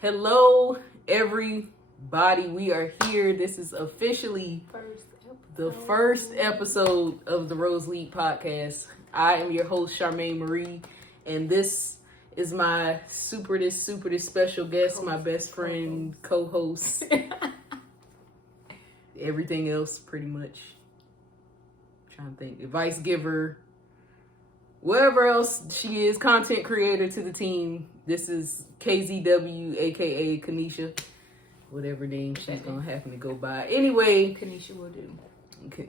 Hello, everybody. We are here. This is officially the first episode of the Rose Lead Podcast. I am your host, Charmaine Marie, and this is my super special guest, my best friend, co-host, everything else, pretty much. I'm trying to think, advice giver, whatever else she is, content creator to the team. This is KZW, aka Kanisha, whatever name she's gonna happen to go by. Anyway, Kanisha will do. Okay.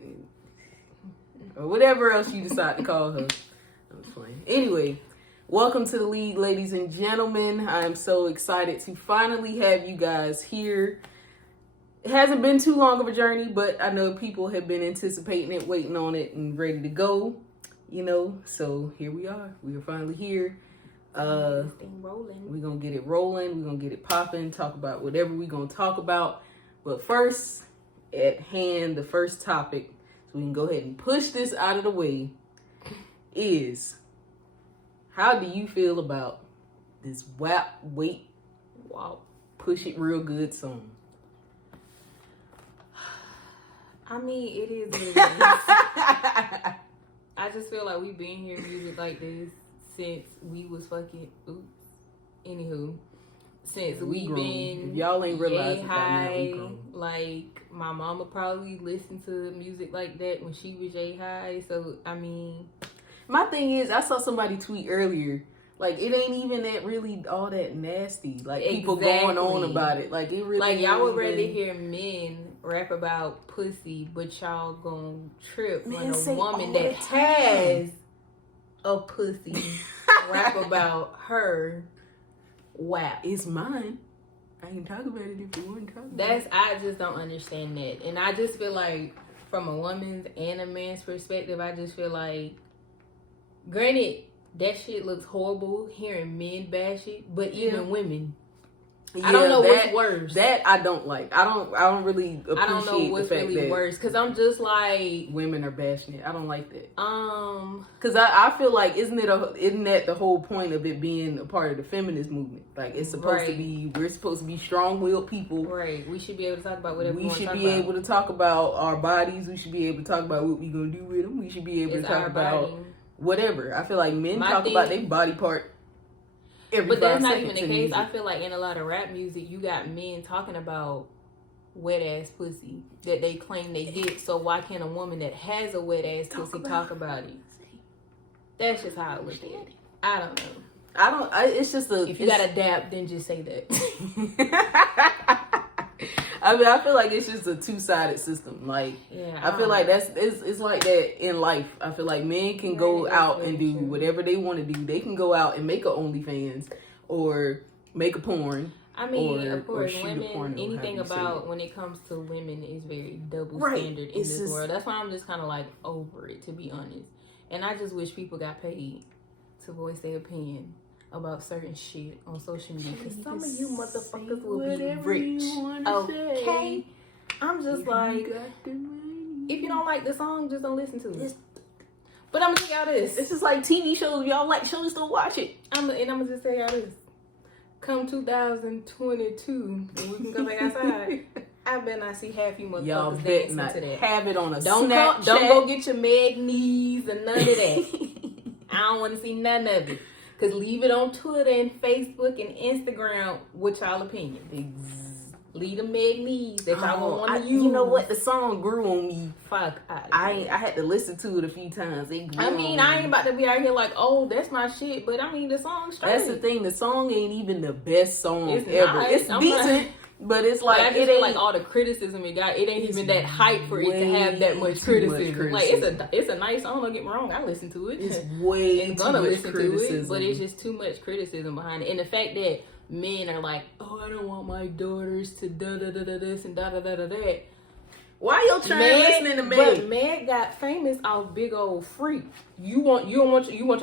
Or whatever else you decide to call her. I'm just playing. Anyway, welcome to the league, ladies and gentlemen. I am so excited to finally have you guys here. It hasn't been too long of a journey, but I know people have been anticipating it, waiting on it, and ready to go. You know, so here we are. We are finally here. This thing rolling. We're gonna get it rolling. We're gonna get it popping. Talk about whatever we're gonna talk about. But first, at hand, the first topic, so we can go ahead and push this out of the way, is how do you feel about this WAP Push It Real Good song? I mean, it is what it is. I just feel like we've been hearing music like this since we was fucking. Anywho, since we've been. If y'all ain't realized high, like my mama probably listened to music like that when she was J high. So I mean, my thing is, I saw somebody tweet earlier. Like, it ain't even that really all that nasty. Like, people going on about it. Like, it really. Like, y'all would rather hear men rap about pussy, but y'all gonna trip when a woman that has a pussy rap about her WAP. It's mine. I can talk about it if you want to talk about it. I just don't understand that. And I just feel like, from a woman's and a man's perspective, I just feel like, granted, that shit looks horrible hearing men bash it, but even women. I don't know what's worse. That I don't like. I don't really appreciate I don't know what's the fact really that worse, because I'm just like, women are bashing it. I don't like that. Because I feel like isn't that the whole point of it being a part of the feminist movement? Like, it's supposed to be, we're supposed to be strong-willed people. Right. We should be able to talk about whatever we want to talk about. We should be able to talk about our bodies. We should be able to talk about what we're gonna do with them. We should be able to talk about whatever. I feel like men talk about their body part. But that's not even the case. I feel like in a lot of rap music, you got men talking about wet ass pussy that they claim they get. So why can't a woman that has a wet ass pussy talk about it? That's just how I look at it. I don't know. It's just if you got a dap, then just say that. I mean, I feel like it's just a two-sided system. Like, I feel like it's like that in life. I feel like men can go out and do whatever they want to do. They can go out and make a OnlyFans or make a porn. I mean, of course, women, anything about when it comes to women is very double standard in this world. That's why I'm just kind of like over it, to be honest. And I just wish people got paid to voice their opinion about certain shit on social media, because some of you motherfuckers will be rich. Okay? I'm just like, if you don't like the song, just don't listen to it. But I'm gonna tell y'all this. It's just like TV shows. If y'all like shows, don't watch it. I'm gonna just tell y'all this. Come 2022, when we can go back outside, I bet not see half you motherfuckers dancing to that. Have it on a Snapchat. Don't go get your Meg knees and none of that. I don't want to see none of it. Because leave it on Twitter and Facebook and Instagram with y'all opinion. Leave the Meg knees that y'all gonna want to use. You know what? The song grew on me. Fuck. I had to listen to it a few times. I ain't about to be out here like, oh, that's my shit. But I mean, the song's straight. That's the thing. The song ain't even the best song ever. It's decent. But it's like, I just feel like all the criticism it got, it ain't even that hype for it to have that much criticism. Like, it's a nice song, don't get me wrong, I listen to it. It's way too much criticism. But it's just too much criticism behind it. And the fact that men are like, oh, I don't want my daughters to da-da-da-da this and da-da-da-da-that. Why your child listening to Meg? But Meg got famous off big old freak. You want your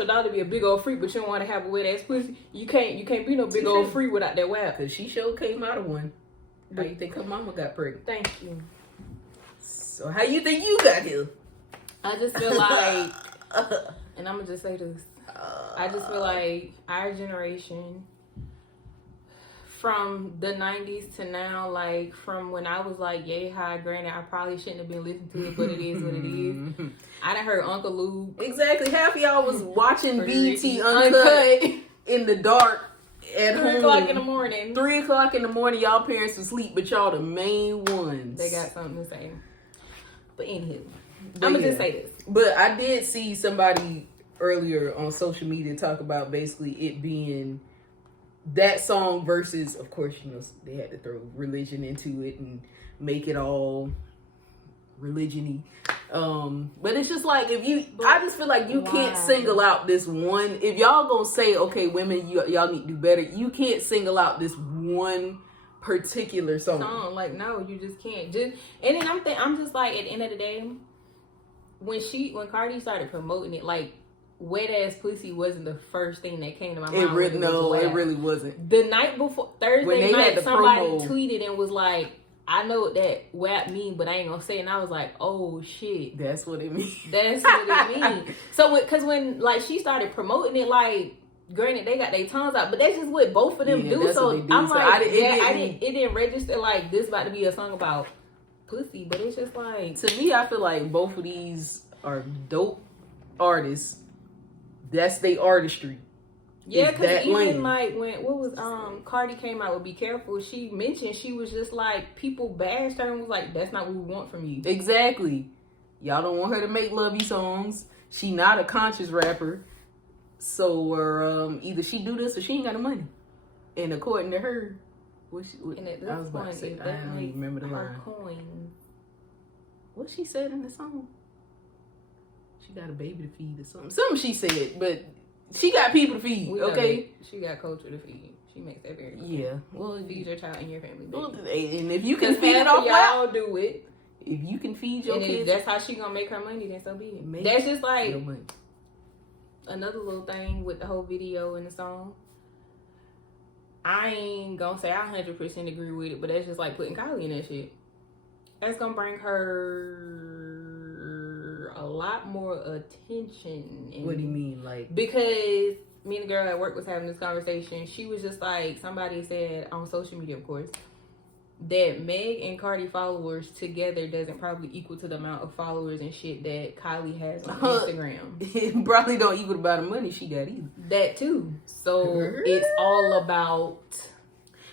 daughter to be a big old freak, but you don't want to have a wet ass pussy. You can't be no big old freak without that WAP. Cause she sure came out of one. How you think her mama got pregnant? Thank you. So how you think you got here? I just feel like, and I'm gonna just say this. I just feel like our generation from the 90s to now, like from when I was like yay high, granted I probably shouldn't have been listening to it, but it is what it is. I done heard Uncle Luke. Exactly. Half of y'all was watching BET Uncut in the dark at 3 home. 3 o'clock in the morning. 3 o'clock in the morning, y'all parents asleep, but y'all the main ones. They got something to say. But anywho, I'm gonna just say this. But I did see somebody earlier on social media talk about basically it being that song versus, of course, you know, they had to throw religion into it and make it all religion-y. But it's just like, I just feel like you can't single out this one. If y'all gonna say, okay, women, y'all need to do better, you can't single out this one particular song. Like, no, you just can't. And then I'm just like, at the end of the day, when Cardi started promoting it, like, Wet Ass Pussy wasn't the first thing that came to my mind. It really wasn't. The night before, Thursday night, somebody tweeted and was like, I know what that WAP mean, but I ain't gonna say it. And I was like, oh shit. That's what it means. That's what it means. So, because when like she started promoting it, like, granted they got their tongues out, but that's just what both of them do. So I'm like, it didn't register like this about to be a song about pussy, but it's just like, to me, I feel like both of these are dope artists. That's their artistry. Yeah, because even like when Cardi came out with Be Careful, she mentioned she was just like, people bashed her and was like, that's not what we want from you. Exactly. Y'all don't want her to make lovey songs. She not a conscious rapper. So either she do this or she ain't got the money. And according to her, I was about to say, I don't even remember the line. What she said in the song? She got a baby to feed or something. Something she said, but she got people to feed, okay? She got culture to feed. She makes that very clear. Yeah. Well, feed your child and your family. Well, and if you can feed it off y'all do it. If you can feed your kids. If that's how she gonna make her money, then so be it. That's just like another little thing with the whole video and the song. I ain't gonna say I 100% agree with it, but that's just like putting Kylie in that shit. That's gonna bring her a lot more attention. What do you mean? Like, because me and the girl at work was having this conversation. She was just like, somebody said on social media, of course, that Meg and Cardi followers together doesn't probably equal to the amount of followers and shit that Kylie has on Instagram. It probably don't equal the amount of money she got either. That too. So it's all about.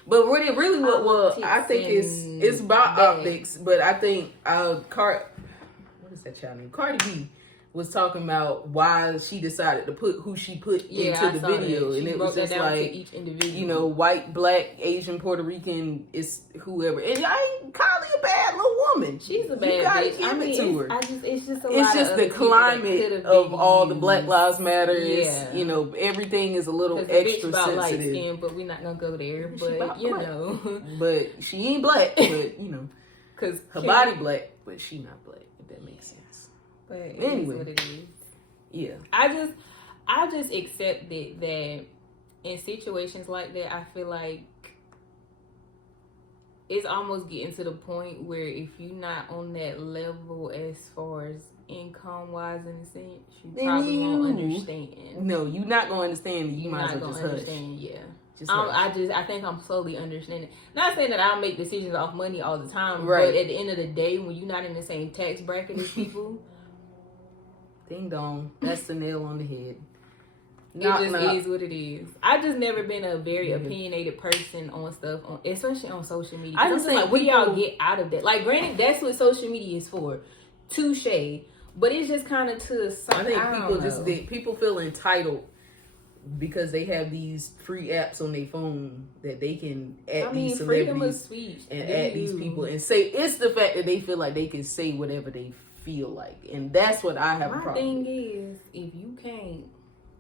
But really what I think it's about optics. But I think what is that child name? Cardi B was talking about why she decided to put who she put into the video, and it was just like, each individual. You know, white, black, Asian, Puerto Rican, it's whoever. And I ain't Kylie a bad little woman. She's a bad bitch. Give it to her. It's just the climate of all the Black Lives Matter. Yeah. You know, everything is a little extra sensitive. Light skin, but we're not gonna go there. But you know, but she ain't black. But you know, because her body black, but she not black. If that makes sense. But anyway, what it is. Yeah, I just accepted that in situations like that, I feel like it's almost getting to the point where if you're not on that level as far as income wise, in a sense, you probably won't understand. No, you're not gonna understand. You might as well just understand. Yeah. I think I'm slowly understanding. Not saying that I'll make decisions off money all the time, right? But at the end of the day, when you're not in the same tax bracket as people. Ding dong. That's the nail on the head. It is what it is. I just never been a very opinionated person on stuff, especially on social media. I just like, what do y'all get out of that? Like, granted, that's what social media is for. Touche. But it's just kind of to something. I think people feel entitled because they have these free apps on their phone that they can add these celebrities freedom of speech and add these people and say, it's the fact that they feel like they can say whatever they feel like, and that's what I have a problem. My thing is, if you can't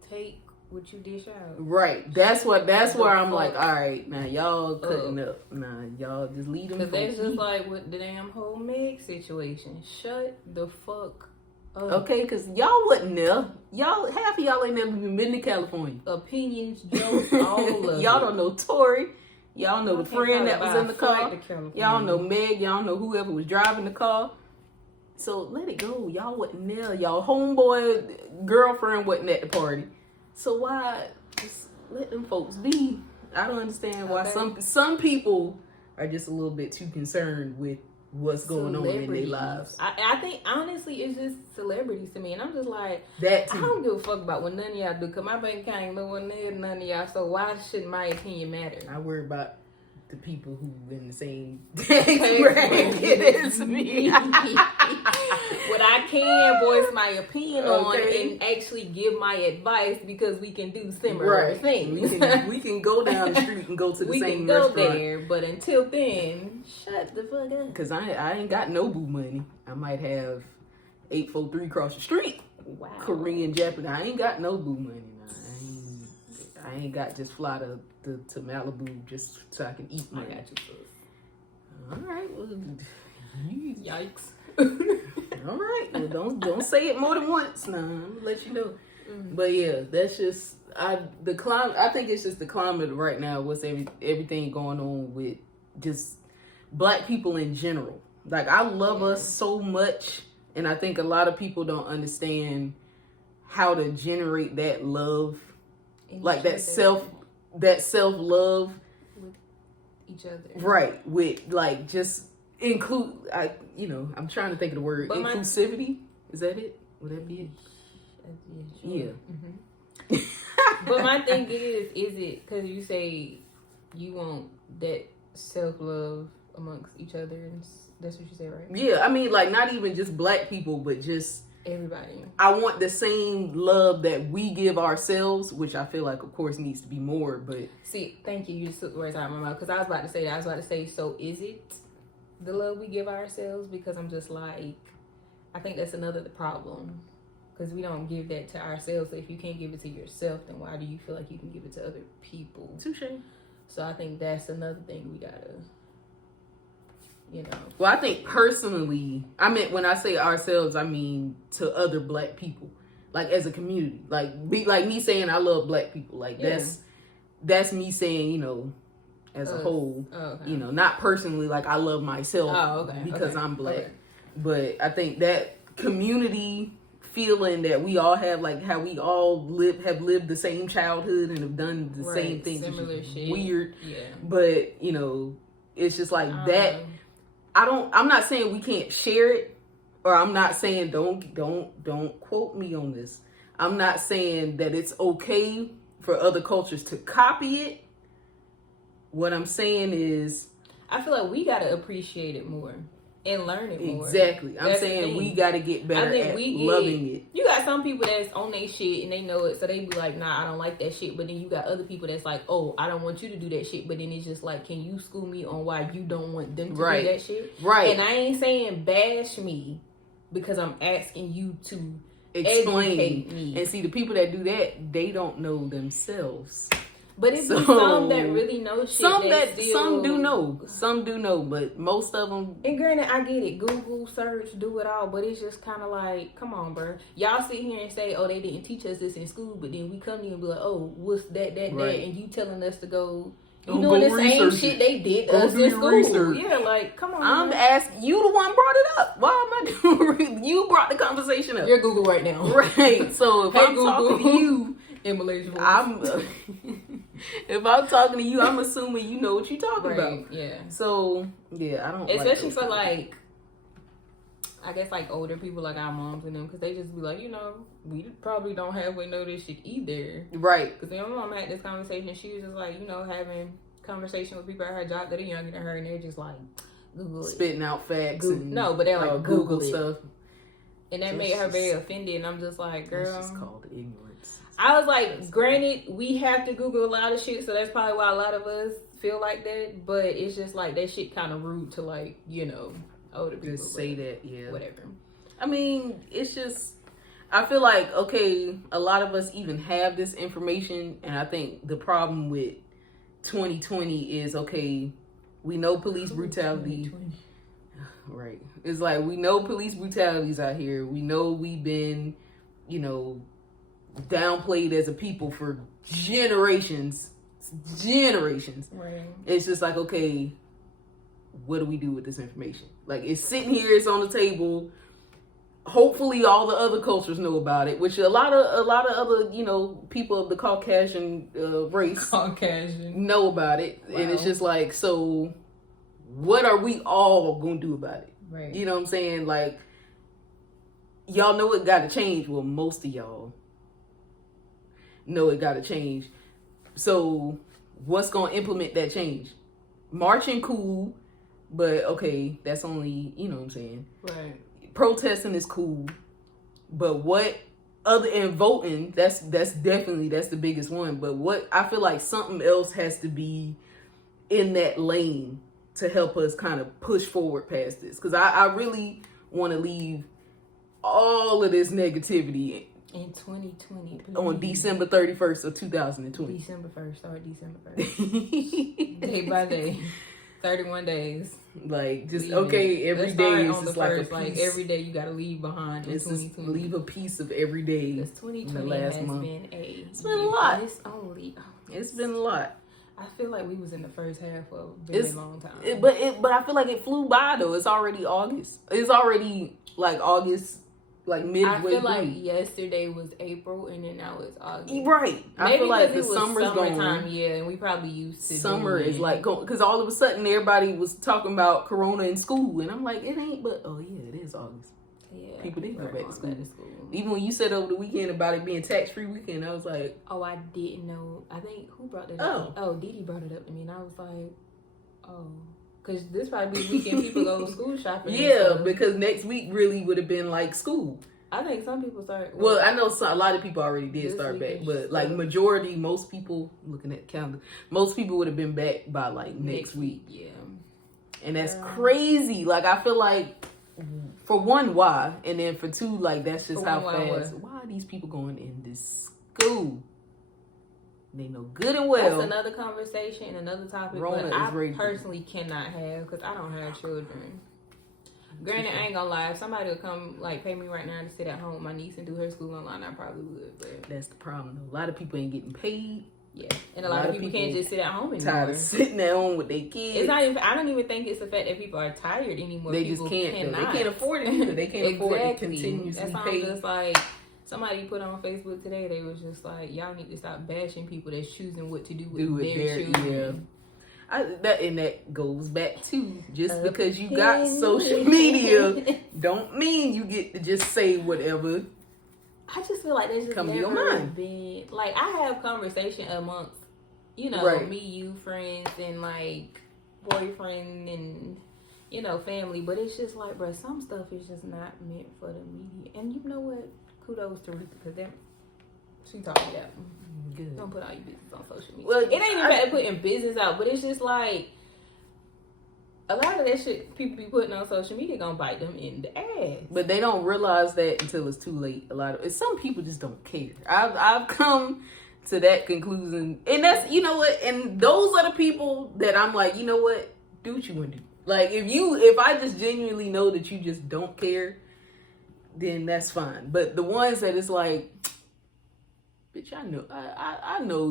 take what you dish out, right? That's where I'm like, all right, now y'all cutting up. Nah, y'all just leave them. Because that's just like with the damn whole Meg situation. Shut the fuck up. Okay, because y'all wasn't there. Half of y'all ain't never even been to California. Opinions, jokes, all of y'all don't know Tori. Y'all know the friend that was in the car. Y'all know Meg. Y'all know whoever was driving the car. So let it go. Y'all wasn't there. Y'all homeboy girlfriend wasn't at the party. So why just let them folks be? I don't understand why some people are just a little bit too concerned with what's going on in their lives. I think honestly it's just celebrities to me, and I'm just like, that too. I don't give a fuck about what none of y'all do, because my bank account ain't nowhere near none of y'all, so why should my opinion matter? I worry about the people who in the same bracket as me. What I can voice my opinion on and actually give my advice, because we can do similar things. We can go down the street and go to the same restaurant. We can go there, but until then, shut the fuck up. Because I ain't got no boo money. I might have 843 across the street. Wow. Korean, Japanese. I ain't got no boo money. I ain't got just fly to Malibu just so I can eat money. I got you, sis. All right. Well, yikes. All right. Well, don't say it more than once now. I'm gonna let you know. Mm-hmm. But yeah, that's just the climate. I think it's just the climate right now. What's everything going on with just Black people in general. Like, I love us so much, and I think a lot of people don't understand how to generate that love, like that self love with each other. Right. With like just include. I'm trying to think of the word inclusivity. Is that it? Would that be it? Yeah. Mm-hmm. But my thing is it because you say you want that self love amongst each other, and that's what you say, right? Yeah, I mean, like, not even just Black people, but just everybody. I want the same love that we give ourselves, which I feel like, of course, needs to be more. But see, thank you. You just took the words out of my mouth, because I was about to say that. I was about to say, so is it the love we give ourselves? Because I'm just like, I think that's another problem, because we don't give that to ourselves. So if you can't give it to yourself, then why do you feel like you can give it to other people? Touche. So I think that's another thing we gotta, Well, I think personally, when I say ourselves, I mean to other Black people, like as a community, like me saying I love Black people, like that's me saying, as a whole, not personally, like I love myself because I'm Black. Okay. But I think that community feeling that we all have, like how we all have lived the same childhood and have done the same things, similar shit. Weird, but it's just like that. I'm not saying we can't share it, or I'm not saying don't quote me on this. I'm not saying that it's okay for other cultures to copy it. What I'm saying is, I feel like we gotta appreciate it more and learn it more. Exactly. I'm saying we gotta get better at loving it. You got some people that's on their shit and they know it, so they be like, nah, I don't like that shit. But then you got other people that's like, oh, I don't want you to do that shit. But then it's just like, can you school me on why you don't want them to do that shit? Right. And I ain't saying bash me, because I'm asking you to explain me. And see, the people that do that, they don't know themselves. But it's some that really know shit. Some do know, but most of them. And granted, I get it. Google search, do it all, but it's just kind of like, come on, bro. Y'all sit here and say, oh, they didn't teach us this in school, but then we come to you and be like, oh, what's that, and you telling us to go. You doing the same shit they did us in school. Research. Yeah, like, come on. I'm asking, you the one brought it up. Why am I doing? You brought the conversation up. You're Google right now, right? So if I'm talking to you in Malaysia, if I'm talking to you, I'm assuming you know what you're talking about. Yeah. So yeah, I don't. Especially for like, I guess like older people, like our moms and them, because they just be like, we probably don't halfway know this shit either. Right. Because my mom had this conversation. She was just like, having conversation with people at her job that are younger than her, and they're just like, Google it. Spitting out facts. No, but they're like, Google stuff. And that made her very offended. And I'm just like, girl. It's just called ignorance. I was like, granted, we have to Google a lot of shit, so that's probably why a lot of us feel like that. But it's just like, that shit kind of rude to, like, older people. Just say that, yeah. Whatever. I mean, it's just, I feel like, okay, a lot of us even have this information, and I think the problem with 2020 is, okay, we know police brutality. 2020. Right. It's like, we know police brutality's out here. We know we've been, downplayed as a people for generations. Right. It's just like, okay, what do we do with this information? Like, it's sitting here, it's on the table. hopefully all the other cultures know about it, which a lot of other, you know, people of the Caucasian race know about it. Wow. And it's just like, so what are we all gonna do about it? Right. You know what I'm saying? Like, y'all know it gotta change. Well, most of y'all know it gotta change. So what's gonna implement that change? Marching, cool, but okay, that's only, you know what I'm saying? Right. Protesting is cool, but what other, and voting, that's definitely, that's the biggest one. But what, I feel like something else has to be in that lane to help us kind of push forward past this, because I really want to leave all of this negativity in 2020 please. On December 31st of 2020. December 1st, start December 1st. Day by day. 31 days. Like, just leaving. Okay, every day is just like first, a piece. Like every day you gotta leave behind in 2020. Leave a piece of every day. Because 2020 has been it's been a lot. It's been a lot. I feel like we was in the first half of a very long time. But I feel like it flew by though. It's already August. It's already like August, like midway. I feel like yesterday was April and then now it's August. Right. Maybe I feel like the summer's summertime, yeah, and we probably used to. Summer is like going, because all of a sudden everybody was talking about Corona in school, and I'm like, it ain't. But oh yeah, it is August. Yeah, people did go back to school. Even when you said over the weekend about it being tax-free weekend, I was like, oh, I didn't know. I think who brought that up? Oh, Didi brought it up to me, and I was like, oh. Because this probably be the weekend people go school shopping. Yeah, because next week really would have been like school. I think some people start. Well, I know a lot of people already did start back, but like majority, most people, looking at the calendar, most people would have been back by like next week. Yeah. And that's crazy. Like, I feel like, for one, why? And then for two, like, that's just how fast. Why are these people going in this school? They know good and well. That's another conversation, another topic. Rona but I personally cannot have, because I don't have children. Granted, I ain't gonna lie. If somebody would come, like, pay me right now to sit at home with my niece and do her school online, I probably would. But that's the problem, though. A lot of people ain't getting paid. Yeah, and a lot of people can't just sit at home anymore. Tired of sitting at home with their kids. It's not even. I don't even think it's the fact that people are tired anymore. They just can't. They can't afford it either. They can't afford to continuously That's why pay. I'm just like, somebody put on Facebook today. They was just like, y'all need to stop bashing people that's choosing what to do with their children. Yeah. That goes back to just because you got social media don't mean you get to just say whatever. I just feel like there's just never been, like, I have conversation amongst, you know, me, you, friends, and like boyfriend and, you know, family, but it's just like, bro, some stuff is just not meant for the media. And you know what? Kudos to Rita, because she taught me that. Good. Don't put all your business on social media. Well, it ain't even bad putting business out, but it's just like, a lot of that shit people be putting on social media gonna bite them in the ass. But they don't realize that until it's too late. Some people just don't care. I've come to that conclusion, and that's, you know what, and those are the people that I'm like, you know what, do what you want to do. Like, if I just genuinely know that you just don't care, then that's fine. But the ones that it's like, bitch, I know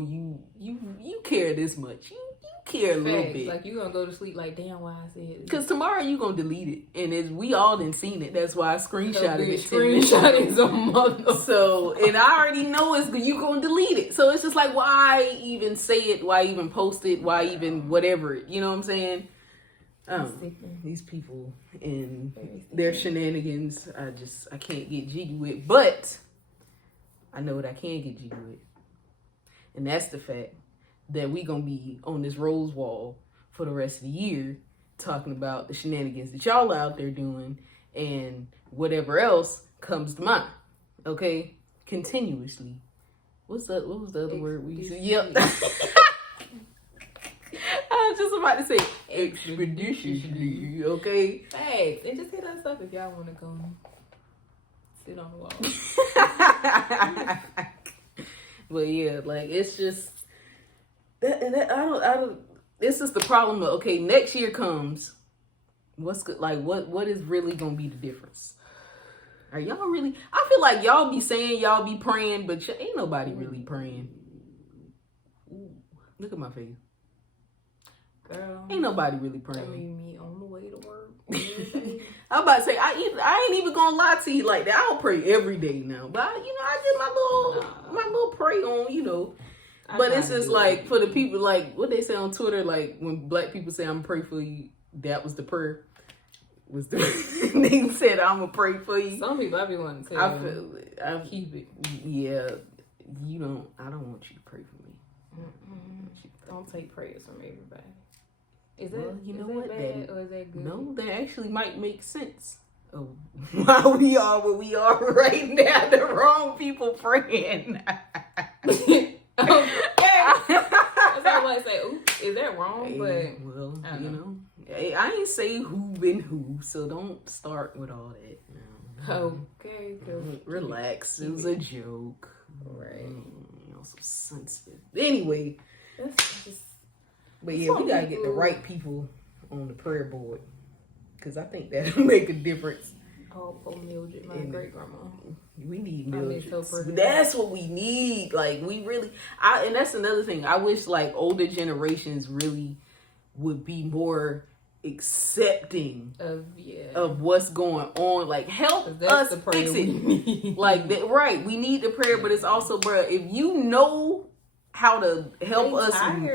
you care this much. You care a little bit. Like, you gonna go to sleep like, damn, why I said it. Because tomorrow you gonna delete it. And we all done seen it. That's why I screenshotted it. Screenshot is a mother. So, and I already know you gonna delete it. So it's just like, why even say it? Why even post it? Why even whatever it? You know what I'm saying? These people and their shenanigans, I can't get jiggy with. But I know what I can get jiggy with. And that's the fact that we gonna be on this rose wall for the rest of the year talking about the shenanigans that y'all out there doing and whatever else comes to mind. Okay? Continuously. What was the other word we used? Yep. I was just about to say expeditiously, okay? Thanks. And just hit us up if y'all want to come sit on the wall. But yeah, like, it's just that, and I don't. This is the problem. Okay, next year comes. What's good? Like, what is really gonna be the difference? Are y'all really? I feel like y'all be saying y'all be praying, but ain't nobody really praying. Ooh, look at my face. Girl, ain't nobody really praying. I mean, me on the way to work. I'm about to say I ain't even gonna lie to you like that. I don't pray every day now, but I get my little pray on, But it's just like for the people like what they say on Twitter, like when black people say I'm gonna pray for you, that was the prayer. They said I'm gonna pray for you. Some people I be wanting to I keep it. Yeah, I don't want you to pray for me. Don't take prayers from everybody. Is that bad or is that good? No, that actually might make sense of why we are where we are right now. The wrong people praying. Okay. That's all I want to say. Oops, is that wrong? But I ain't say who been who, so don't start with all that. No. Okay, relax. It was a joke, right? So sensitive. Anyway, but yeah, we gotta get the right people on the prayer board because I think that'll make a difference. Oh, poor Mildred, my great grandma. We need Mildred. That's what we need. Like we really, and that's another thing. I wish like older generations really would be more accepting of what's going on. Like help us fix it. Like that, right? We need the prayer, but it's also, bro, if you know how to help us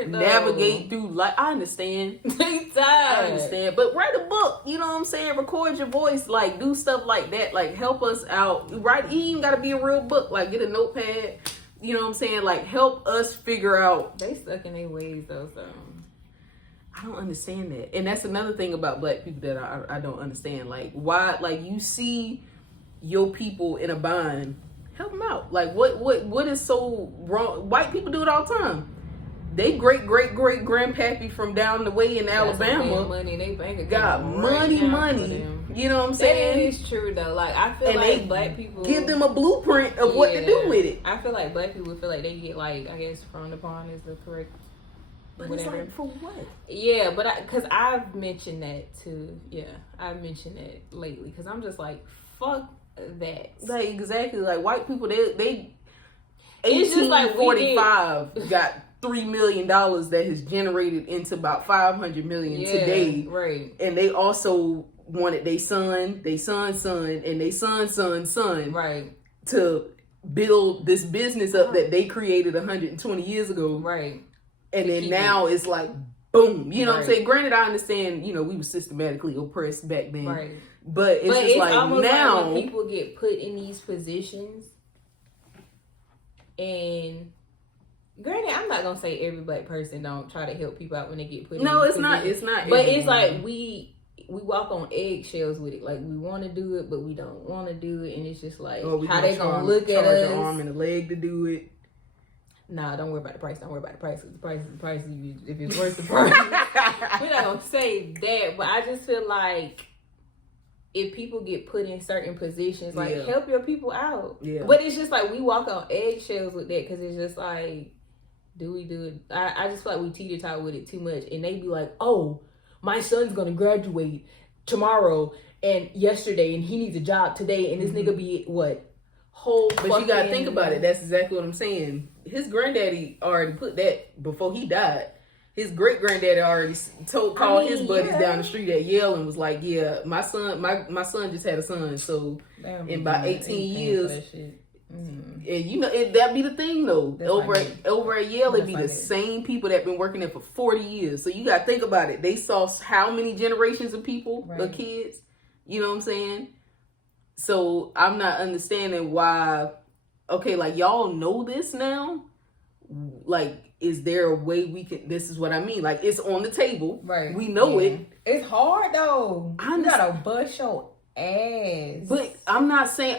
navigate through life. I understand. I understand. But write a book, you know what I'm saying? Record your voice, like do stuff like that. Like help us out. Right? You ain't gotta be a real book. Like get a notepad. You know what I'm saying? Like help us figure out. They stuck in their ways though, so I don't understand that. And that's another thing about black people that I don't understand. Like why, like you see your people in a bind, help them out. Like what is so wrong? White people do it all the time. They great grandpappy from down the way in Alabama money in their bank account got money. You know what I'm saying? That is true though. Like I feel like black people give them a blueprint of what to do with it. I feel like black people feel like they get like I guess frowned upon is the correct. But whatever. It's like for what? Yeah, but because I've mentioned that too. Yeah, I've mentioned that lately because I'm just like fuck that. Like exactly, like white people they. It's just like 45 got $3 million that has generated into about 500 million today, right? And they also wanted their son, and their son, right, to build this business up that they created 120 years ago, right? And then now it's like boom, you know what I'm saying? Granted, I understand, we were systematically oppressed back then, right? But it's just like now like when people get put in these positions. And granted, I'm not gonna say every black person don't try to help people out when they get put in. No, it's not. It's not. But it's like we walk on eggshells with it. Like we want to do it, but we don't want to do it, and it's just like how they gonna look at us? An arm and a leg to do it. Nah, don't worry about the price. Don't worry about the price. The price is the price. If it's worth the price, we're not gonna say that. But I just feel like if people get put in certain positions, like help your people out. Yeah. But it's just like we walk on eggshells with that because it's just like, do we do it? I just feel like we teeter-totter with it too much, and they be like, oh, my son's gonna graduate tomorrow and yesterday, and he needs a job today, and this nigga be what? But you gotta think about it. That's exactly what I'm saying. His granddaddy already put that before he died. His great granddaddy already called his buddies down the street at Yale and was like, "Yeah, my son just had a son. So in about 18 years, and that'd be the thing though. Over at Yale, it'd be the same people that been working there for 40 years. So you got to think about it. They saw how many generations of people, of kids. You know what I'm saying? So I'm not understanding why. Okay, like y'all know this now. Like, is there a way we can? This is what I mean. Like, it's on the table. Right. We know it. It's hard though. You gotta bust your ass. But I'm not saying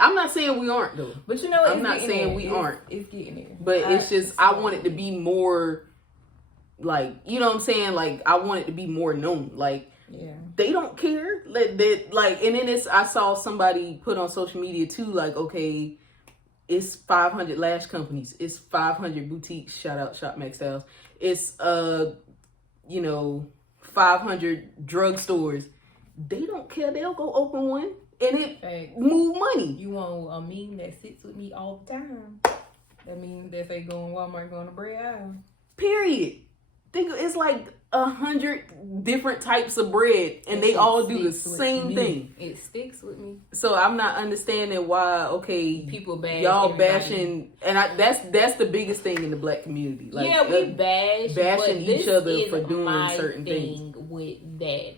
we aren't though. But you know, I'm not saying we aren't. It's getting there. But it's just I want it to be more. Like, you know what I'm saying? Like, I want it to be more known. Like, they don't care. And then I saw somebody put on social media too. Like, okay. It's 500 lash companies. It's 500 boutiques. Shout out Shop Max Styles. It's 500 drugstores. They don't care. They'll go open one and it move money. You want a meme that sits with me all the time? That means that they go in Walmart, going to bread aisle. Period. It's like 100 different types of bread, and they all do the same thing. It sticks with me. So I'm not understanding why. Okay, people bash y'all everybody. Bashing, and that's the biggest thing in the black community. Like, yeah, we bashing each other for doing certain things. With that,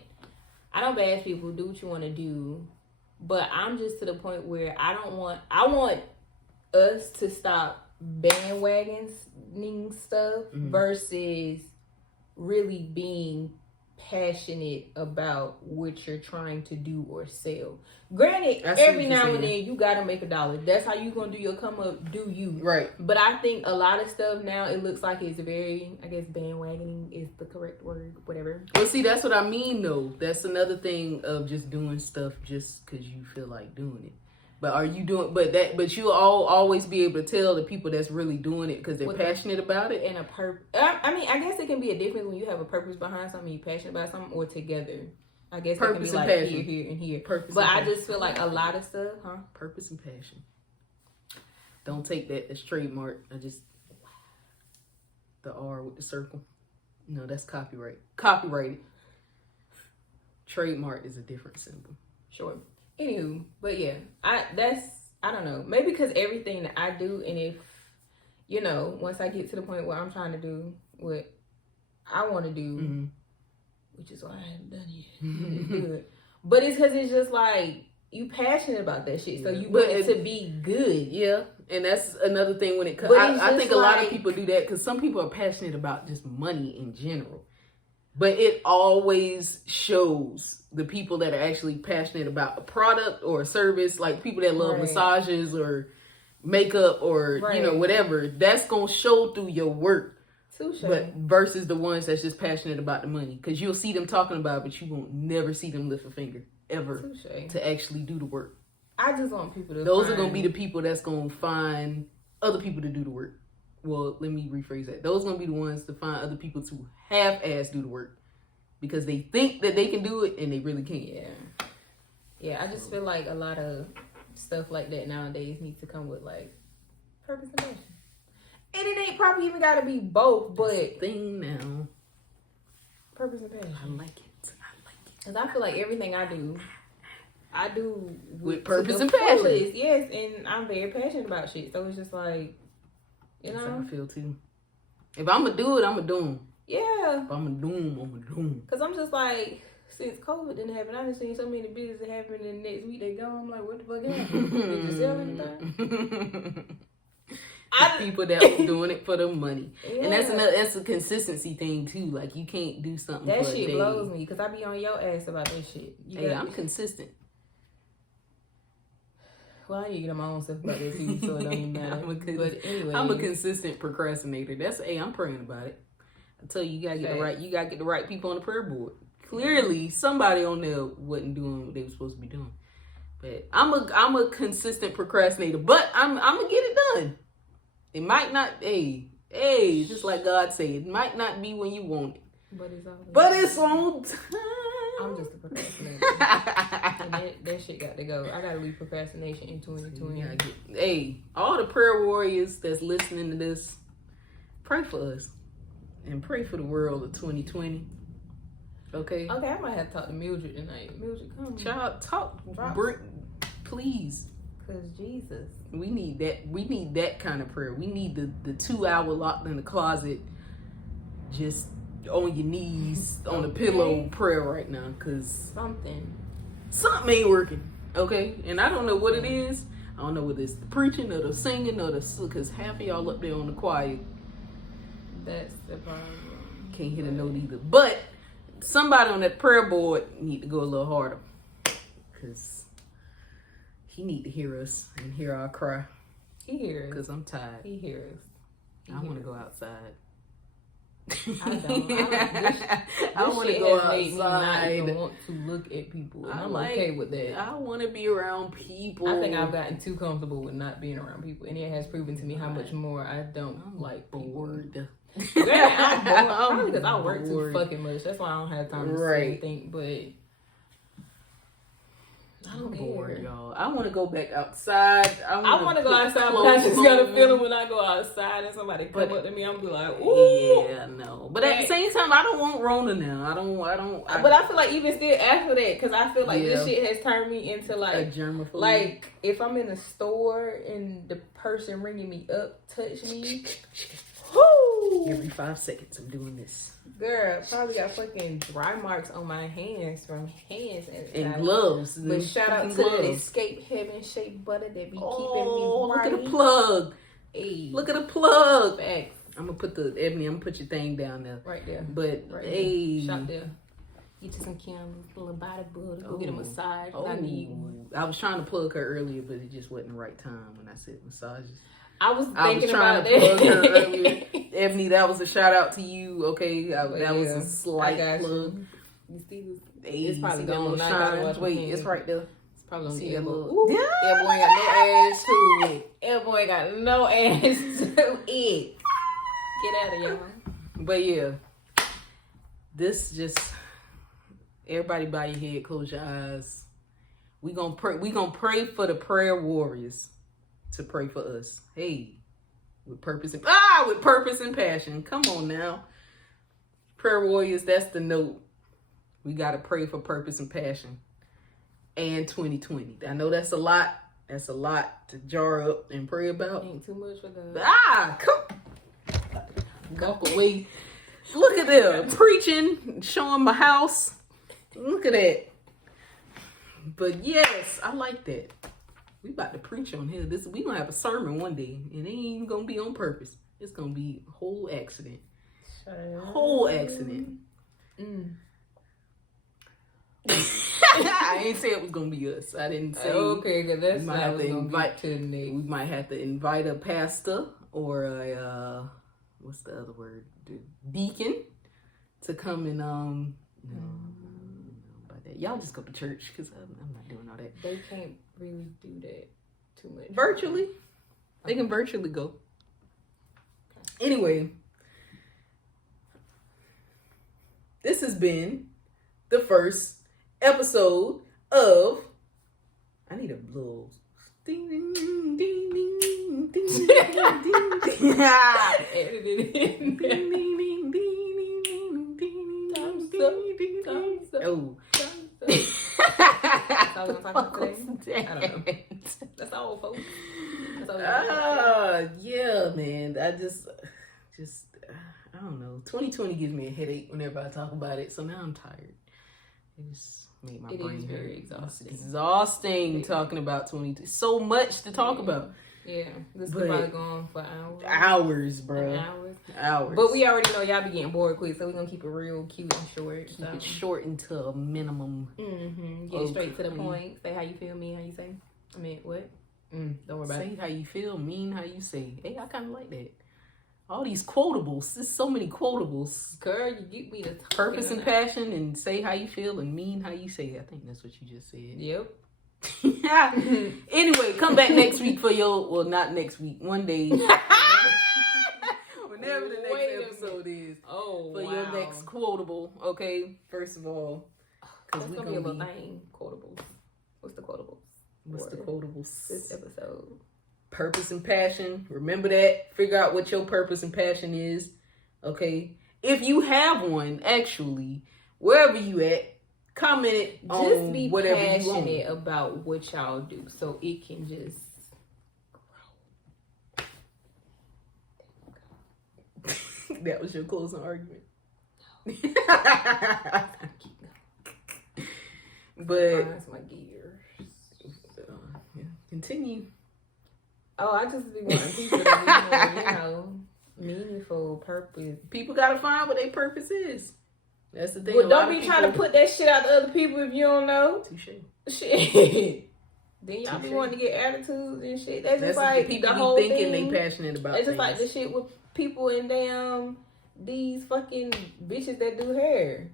I don't bash people. Do what you want to do, but I'm just to the point where I want us to stop bandwagoning stuff versus really being passionate about what you're trying to do or sell. Granted, every now and then you gotta make $1. That's how you gonna do your come up, do you. Right. But I think a lot of stuff now, it looks like it's very, I guess bandwagoning is the correct word, whatever. Well, see, that's what I mean though. That's another thing of just doing stuff just because you feel like doing it. But are you doing? But you'll always be able to tell the people that's really doing it because they're passionate about it and a purpose. I mean, I guess it can be a difference when you have a purpose behind something, you're passionate about something, or together. I guess purpose it can be like passion. Here, and here. Purpose. But I just feel like a lot of stuff, Purpose and passion. Don't take that as trademark. The R with the circle. No, that's copyright. Copyrighted. Trademark is a different symbol. Sure. Anywho, but yeah, I don't know. Maybe because everything that I do, and if, once I get to the point where I'm trying to do what I want to do, which is why I haven't done it yet. But it's because it's just like, you passionate about that shit, so you want it to be good. Yeah, and that's another thing when it comes. I think a lot of people do that because some people are passionate about just money in general. But it always shows the people that are actually passionate about a product or a service, like people that love massages or makeup or, whatever. That's going to show through your work. Touché. But versus the ones that's just passionate about the money. Because you'll see them talking about it, but you won't never see them lift a finger ever to actually do the work. I just want people to Those are going to be the people that's going to find other people to do the work. Well, let me rephrase that. Those are going to be the ones to find other people to half-ass do the work. Because they think that they can do it and they really can't. Yeah, I just feel like a lot of stuff like that nowadays needs to come with like purpose and passion. And it ain't probably even got to be both, but it's a thing now. Purpose and passion. I like it. Because I feel like everything I do with purpose and passion. Yes, and I'm very passionate about shit. So it's just like, That's how I feel too. If I'm going to do it, I'm going to do them. Yeah. If I'm going to do them, I'm going to do them. Because I'm just like, since COVID didn't happen, I've seen so many businesses happen, and next week they gone. I'm like, what the fuck happened? Did you sell anything? People that was doing it for the money. Yeah. And that's a consistency thing too. Like, you can't do something that for a day. That shit blows me because I be on your ass about that shit. I'm consistent. Well, I need to get on my own stuff about that too, so it don't even matter. But anyway, I'm a consistent procrastinator. I'm praying about it. I tell you, you gotta get the right people on the prayer board. Clearly, somebody on there wasn't doing what they were supposed to be doing. But I'm a consistent procrastinator. But I'm gonna get it done. It might not. Hey, just like God said, it might not be when you want it. But it's on time. I'm just a procrastinator. And that shit got to go. I gotta leave procrastination in 2020. All the prayer warriors that's listening to this, pray for us. And pray for the world of 2020. Okay, I might have to talk to Mildred tonight. Mildred, come. Child, talk. Please. Because Jesus. We need that. We need that kind of prayer. We need the 2 hour locked in the closet, just on your knees, on the pillow prayer right now. Because something ain't working. Okay? And I don't know what it is. I don't know whether it's the preaching or the singing or because half of y'all up there on the choir. That's the problem. Can't hit a note either. But somebody on that prayer board need to go a little harder. Because he need to hear us and hear our cry. He hears. Because I'm tired. He hears. I want to go outside. I don't. I want to go outside. I don't want to look at people. And I'm okay with that. I want to be around people. I think I've gotten too comfortable with not being around people. And it has proven to me how much more I don't like bored. I'm bored. Probably because I work too fucking much. That's why I don't have time to sit and think. But I'm bored, y'all. I want to go back outside. I want to go outside, but I just got a feeling when I go outside and somebody come up to me, I'm be like, ooh. Yeah, no. But at the same time, I don't want Rona now. But I feel like even still after that, because I feel like this shit has turned me into like a germaphobe. Like if I'm in the store and the person ringing me up touch me. Woo! Every 5 seconds I'm doing this. Girl, probably got fucking dry marks on my hands from hands and gloves. But shout out to that Escape Heaven Shea Butter that be keeping me right. Look at the plug. Hey. Look at the plug. Facts. I'm gonna put Ebony, I'm gonna put your thing down there. Right there. But right hey. Shop there. Get you some candles, a little body butter, go get a massage. I was trying to plug her earlier, but it just wasn't the right time when I said massages. I was thinking trying about to plug her earlier. Ebony, that was a shout out to you. Okay, that was a slight plug. It's probably gone. Wait, it's right there. It's probably on the elbow. Elbow ain't got no ass to it. Elbow ain't got no ass to it. Get out of here. But yeah, this just everybody bow your head, close your eyes. We gonna pray. We gonna pray for the prayer warriors to pray for us. Hey, with purpose and passion. Come on now, prayer warriors. That's the note. We gotta pray for purpose and passion. And 2020. I know that's a lot. That's a lot to jar up and pray about. Ain't too much for God. Come. Walk away. Look at them preaching, showing my house. Look at that. But yes, I like that. We about to preach on here. We gonna have a sermon one day, and it ain't even gonna be on purpose. It's gonna be a whole accident. Whole accident. I ain't say it was gonna be us. I didn't say. Okay, because that's not what's gonna be to the We might have to invite a pastor or a what's the other word? Deacon to come and about that. Y'all just go to church because I'm not doing all that. They can't really do that too much. Virtually, they can virtually go. Okay. Anyway, this has been the first episode of. I need a little ding ding ding ding ding ding ding ding. Edit it in. Ding ding ding ding ding ding. Thumbs up. Oh. That's all we're talking today. I don't know. That's all, folks. Yeah, man. I just I don't know. 2020 gives me a headache whenever I talk about it. So now I'm tired. It just made my brain hurt. Very exhausting. It's exhausting talking about 2020. So much to talk about. Yeah, this is probably going for hours. Hours, bro. Hours. But we already know y'all be getting bored quick, so we're gonna keep it real cute and short. Keep it short until a minimum. Get straight to the point. Say how you feel, mean how you say. I mean, what? Don't worry about it. Say how you feel, mean how you say. Hey, I kind of like that. All these quotables. There's so many quotables. Girl, you get me the purpose and passion and say how you feel and mean how you say. I think that's what you just said. Yep. Anyway, come back next week for your, not next week, one day. Whenever the next episode is. For your next quotable, okay? First of all. That's going to be a little thing. Quotables. What's the quotables? What's the quotables? This episode. Purpose and passion. Remember that. Figure out what your purpose and passion is. Okay? If you have one, actually, wherever you at, comment on just be whatever passionate you want about what y'all do, so it can just grow. That was your closing argument. But my gears. Continue. Oh, I just be wanting people to be more, meaningful purpose. People gotta find what their purpose is. That's the thing. Well, don't be trying to put that shit out to other people if you don't know. Touche. Shit. Then y'all be wanting to get attitudes and shit. That's just like the people the whole thinking thing. they passionate about. It's just like the shit with people and damn these fucking bitches that do hair.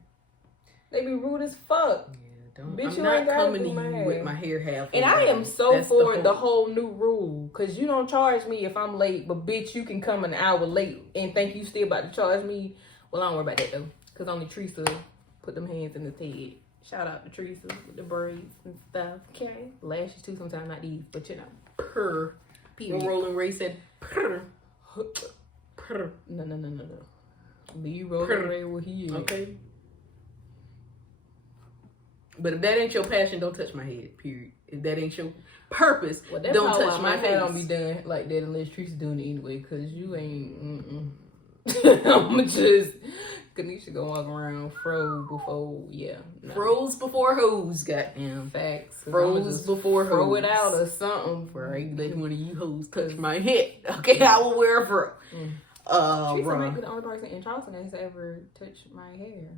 They be rude as fuck. Yeah, Bitch, I'm not coming to you with my hair half. And I am so for the whole new rule. Because you don't charge me if I'm late. But bitch, you can come an hour late and think you still about to charge me. Well, I don't worry about that though. Because only Teresa put them hands in the head. Shout out to Teresa with the braids and stuff. Okay. Lashes too sometimes, not these, but you know. Purr. Period. When Rolling Ray said purr. Purr. No. Leave Rolling Ray where he is. Okay. But if that ain't your passion, don't touch my head, period. If that ain't your purpose, don't touch my head. face. Don't be done like that unless Teresa doing it anyway, because you ain't, I'ma just, Kanisha gonna walk around froze before, Froze before hoes, goddamn. Facts. Froze before hoes. Throw it out or something. Right? Let one of you hoes touch my head. Okay, I will wear a fro. Teresa might be the only person in Charleston that's ever touched my hair.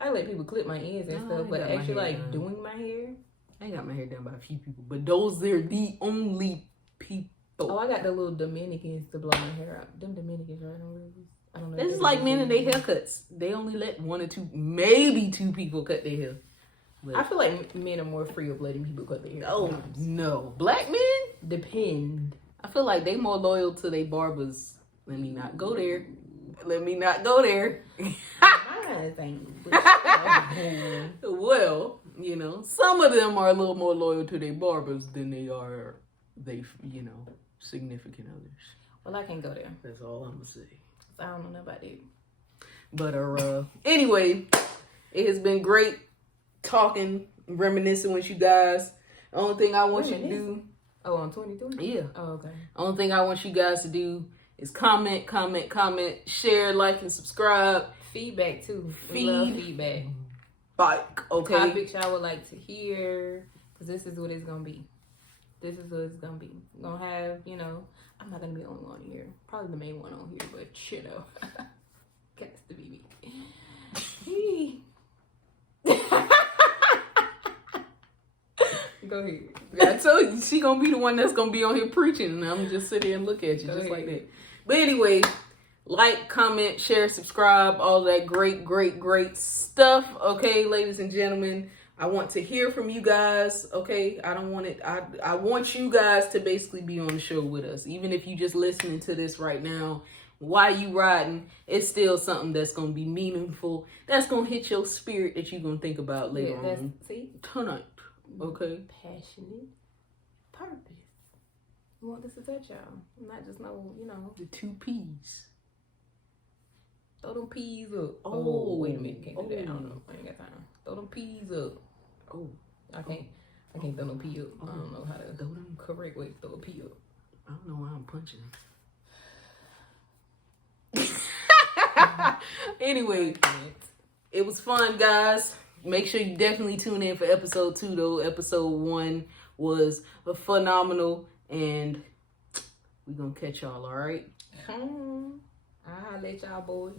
I let people clip my ends and stuff, but actually like doing my hair. I ain't got my hair done by a few people, but those are the only people. Oh, I got the little Dominicans to blow my hair out. Them Dominicans, right? I don't know. This is like men and their haircuts. They only let 1 or 2, maybe 2 people cut their hair. But I feel like men are more free of letting people cut their hair. Oh, no. Black men? Depend. I feel like they more loyal to their barbers. Let me not go there. Well, you know, some of them are a little more loyal to their barbers than they are significant others. Well, I can't go there. That's all I'm gonna say. I don't know about it. But anyway, it has been great talking, reminiscing with you guys. The only thing I want you to do. Oh, on 2020? Yeah. Oh, okay. Only thing I want you guys to do is comment, share, like, and subscribe. Feedback too. We love feedback. Okay. Topics y'all would like to hear, because this is what it's gonna be. We're gonna have, I'm not gonna be the only one here. Probably the main one on here, but cats to be me. Go ahead. I told you she gonna be the one that's gonna be on here preaching, and I'm just sit there and look at you like that. But anyway, like, comment, share, subscribe, all that great stuff. Okay, ladies and gentlemen, I want to hear from you guys. Okay, I want you guys to basically be on the show with us, even if you just listening to this right now. While you riding, it's still something that's gonna be meaningful. That's gonna hit your spirit that you're gonna think about later on tonight. Okay. Passionate purpose. We want this to touch y'all. Not just the 2 P's. Throw them peas up. Oh, wait a minute. Can't do that. I don't know. I ain't got time. Throw them peas up. Oh. I can't throw no pea up. I don't know how to throw them correct way to throw a pea up. I don't know why I'm punching. Anyway, it was fun, guys. Make sure you definitely tune in for episode 2, though. Episode 1 was phenomenal, and we're gonna catch y'all, all right? I'll let y'all boys.